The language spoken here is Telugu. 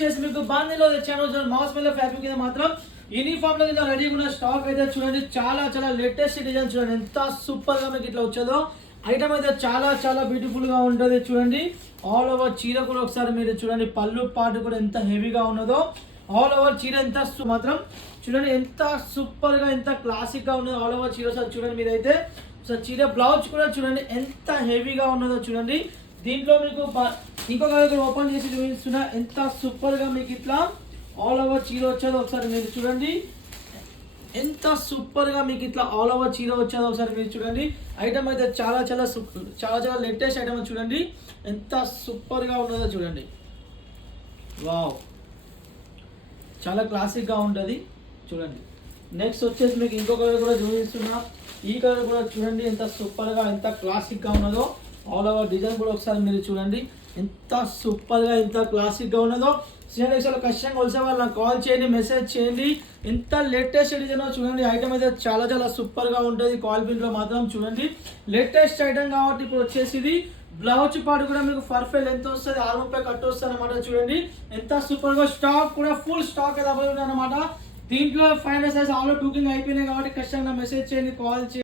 చేసి మీకు బాందీలో తెచ్చాను. మాస్ మెల్ల ఫ్యాబ్రిక్ కింద మాత్రం యూనిఫామ్ లో ఇలా రెడీగా ఉన్న స్టాక్ అయితే చూడండి. చాలా చాలా లేటెస్ట్ డిజైన్ చూడండి ఎంత సూపర్ గా మీకు ఇట్లా వచ్చేదో. ఐటమ్ అయితే చాలా చాలా బ్యూటిఫుల్ గా ఉంటుంది చూడండి. ఆల్ ఓవర్ చీర కూడా ఒకసారి మీరు చూడండి. పళ్ళు పాటు కూడా ఎంత హెవీగా ఉన్నదో. ఆల్ ఓవర్ చీర ఎంత మాత్రం చూడండి ఎంత సూపర్ గా ఎంత క్లాసిక్ గా ఉన్నదో. ఆల్ ఓవర్ చీర సార్ చూడండి మీరైతే. సో చీర బ్లౌజ్ కూడా చూడండి ఎంత హెవీగా ఉన్నదో చూడండి. దీంట్లో మీకు ఇంకొక దగ్గర ఓపెన్ చేసి చూపిస్తున్నా ఎంత సూపర్ గా మీకు ఇట్లా ఆల్ ఓవర్ చీర వచ్చేదో ఒకసారి మీరు చూడండి. ఎంత సూపర్ గా మీకు ఇట్లా ఆల్ ఓవర్ చీర వచ్చేదో ఒకసారి మీరు చూడండి. ఐటమ్ అయితే చాలా చాలా చాలా చాలా లేటెస్ట్ ఐటమ్ చూడండి ఎంత సూపర్ గా ఉన్నదో చూడండి. వావ్, చాలా క్లాసిక్ గా ఉంటుంది చూడండి. నెక్స్ట్ వచ్చేసి మీకు ఇంకో కలర్ కూడా చూపిస్తున్నా. ఈ కలర్ కూడా చూడండి ఎంత సూపర్ గా ఎంత క్లాసిక్ గా ఉన్నదో. ఆల్ ఓవర్ డిజైన్ కూడా ఒకసారి మీరు చూడండి ఎంత సూపర్ గా ఎంత క్లాసిక్ గా ఉన్నదో. సిఎన్ఎక్స్లో ఖచ్చితంగా కొలిసే వాళ్ళు నాకు కాల్ చేయండి, మెసేజ్ చేయండి. ఎంత లేటెస్ట్ డిజైన్ చూడండి. ఐటమ్ అయితే చాలా చాలా సూపర్ గా ఉంటుంది. కాల్ ప్రింట్లో మాత్రం చూడండి లేటెస్ట్ ఐటమ్ కాబట్టి ఇప్పుడు వచ్చేసి ఇది బ్లౌజ్ పాటు కూడా మీకు పర్ఫెక్ట్ ఎంత వస్తుంది 6 రూపాయలు కట్ వస్తుంది అనమాట. చూడండి ఎంత సూపర్ గా స్టాక్ కూడా ఫుల్ స్టాక్ అయితే అవైలబుల్ అనమాట. దీంట్లో 500 సైజ్ ఆల్ బుకింగ్ అయిపోయినాయి కాబట్టి ఖచ్చితంగా మెసేజ్ చేయండి, కాల్ చేయండి.